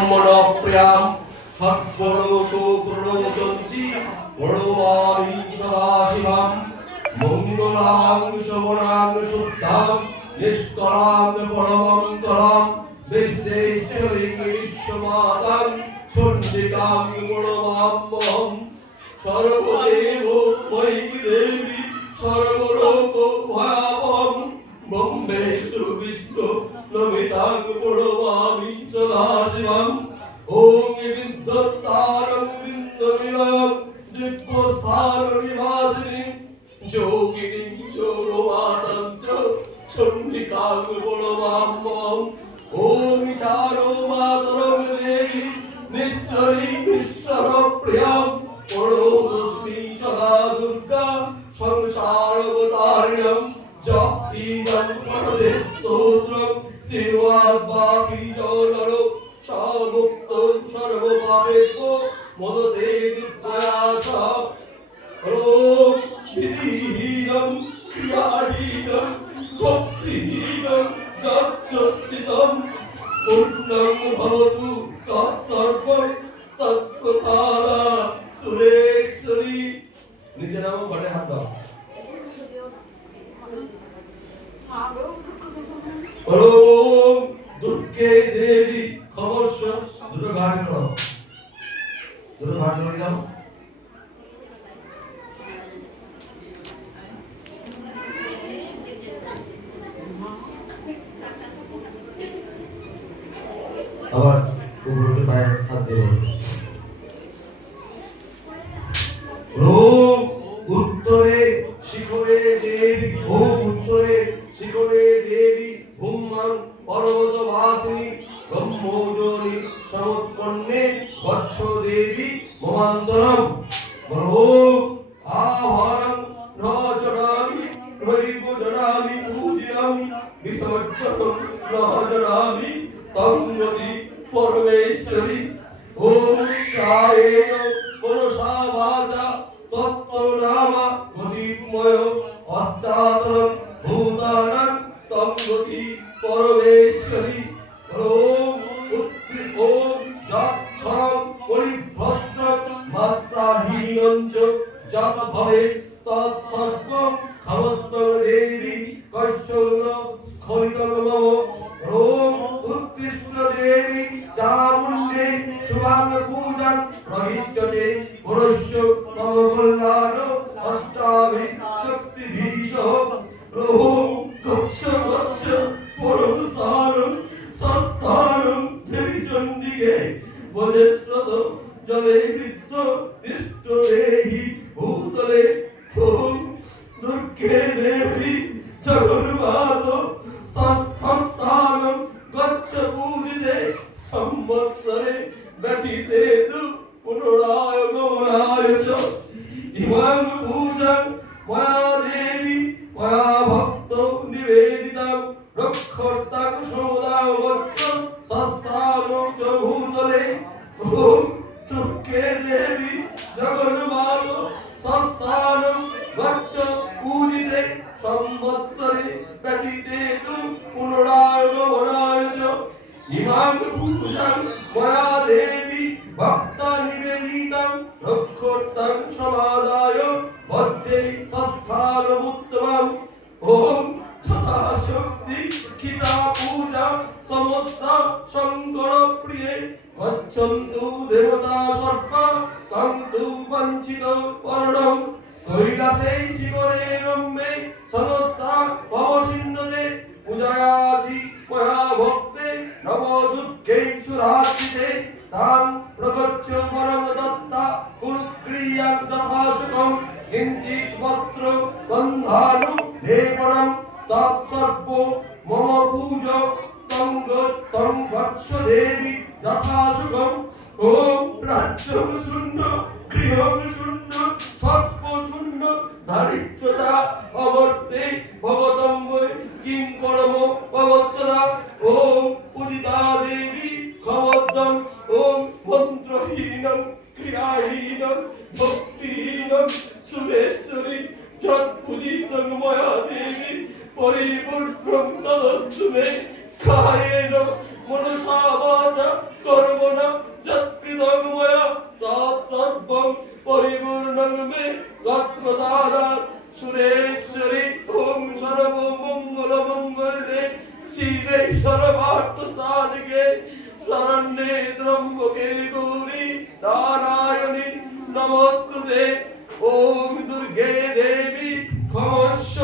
ব্রহ্মণপ্রিয়াম সর্বলোক প্রণতন্তি প্রণমামি সদাশিবম মঙ্গলাং শোভনাং শুদ্ধাং নিষ্কলাং পরমন্তরাং বিশ্বেশ্বরী বিশ্বমাতাং চণ্ডিকাং প্রণমাম্যহম সর্বদেব ময়ি দেবী সর্বলোক ভয়াবহম ব্রহ্মেশু বিষ্ণু নমিতাং প্রণমামি সদাশিবম ওম বিদ্যুত্তারং বিন্দবিলয়ং দিব্যস্থাননিবাসিনী যোগিনীং যোগমাতাং চ চণ্ডিকাং প্রণমাম্যহম ওম ঈশানো মাতরং দেবী নিঃশ্বরী নিঃশ্বরপ্রিয়াং প্রণতস্মি সদা দুর্গা সংসারবতারিণং জপিদং পরদে স্তোত্রং শ্রীর্বাপি জনর সমুক্ত সর্বপাপেভ্যো মোদতে দুঃখয়াস ওম বিধিহীনং ক্রিয়াহীনং ভক্তিহীনং যচ্চিতং পূর্ণং ভবতু তৎসর্বং তৎপ্রসাদা সুরেশ্বরী। নিচে নামো, ঘটে হাত দাও। ওম দুর্গে দেবী খবর্ষ দুটো ঘাট করো, দুটো ঘাট করে দাও। আবার উপরে পায়ে হাত দিয়ে ওম উত্তরে শিখরে দেবী ওম উত্তরে শিখরে দেবী হুম্মাং পর্বতবাসিনী ব্রহ্মযোনি সমুৎপন্নে বৎস দেবী মমান্তরম ওম আভারং নচরামি রৈবজনামি পূজিনামি বিসর্জনং নচরামি তঙ্গতি পরমেশ্বরী ওম কায়েন মনসা বাচা তত্ত্বনামা গতিময় অষ্টাতরং ভূতানাং তঙ্গতি পরমেশ্বরী ওম ওম যক্ষরং পরিভ্রষ্ট মাত্রাহীনং চ যত ভবে তৎসর্বং ক্ষমত্বং দেবী কশ্যৌন স্খলিতং মম ওম উত্তিষ্ঠ দেবী চামুণ্ডে শুভাং পূজাং প্রহিচ্যতে পুরস্য মম কল্যাণ অষ্টাভি শক্তিভীষঃ ওম গচ্ছ গচ্ছ পরমসারং সস্তারং দেবী চণ্ডিকে বদেশ্রত জলে বৃত্ত তিষ্ঠ দেহি ভূতলে ওম দুর্গে দেবী জগন্মাত সস্তারং গচ্ছ পূজিতে সম্বৎসরে ব্যথিতে তু পুনরায় গমনায় চ ইমাং পূজাং ময়া দেবী ময়া ভক্ত নিবেদিতাং রক্ষর্তাং সদা বচ্চ সস্তারং চ ভূতলে ওম দুর্গে দেবী জগন্মাত সস্তারং গচ্ছ পূজিতে সম্বৎসরে ব্যথিতে তু পুনরায় গমনায় চ ইমাং পূজাং ময়া দেবী ভক্তা নিবেদিতাং রক্ষর্তাং সমাদায় বজ্রে সস্থানমুত্তমম ওম তথা শক্তি খিতা পূজা সমস্ত শঙ্কর প্রিয়ে গচ্ছন্তু দেবতা সর্বা তং তু বঞ্চিত পর্ণম কৈলাসে শিখরে রম্যে সমস্তা ভবসিন্ধতে পূজয়াসি ময়া ভক্তে নব দুঃখে সুরাচিতে তাং প্রগচ্ছ পরম দত্তা কুক্রিয়াং তথা সুখম কিঞ্চিৎ বস্ত্র গন্ধানু লেপনম তৎসর্ব মম পূজ তং গচ্ছ দেবী যথা সুখম ওম রাজ্যং শূন্য গৃহং শূন্য সর্ব শূন্য দারিদ্রতা অবর্তে ভবতম্বৈ কিং করম ভবৎসদা ওম পূজিতা দেবী ক্ষমদ্দম ওম মন্ত্রহীনং ক্রিয়াহীনং ভক্তিহীনং সুরেশ্বরী যৎ পূজিতং ময়া দেবী পরিপূর্ণং তদস্তু মে কায়েন মনসা বাচা কর্মণা যৎকৃতং ময়া তৎসর্বং পরিপূর্ণং মে তৎপ্রসাদাৎ সুরেশ্বরী ওম সর্বমঙ্গলমঙ্গলে শিবে সর্বার্থসাধিকে শরণ্যে ত্র্যম্বকে গৌরী নারায়ণী নমস্তুতে ওম দুর্গে দেবী ক্ষমস্ব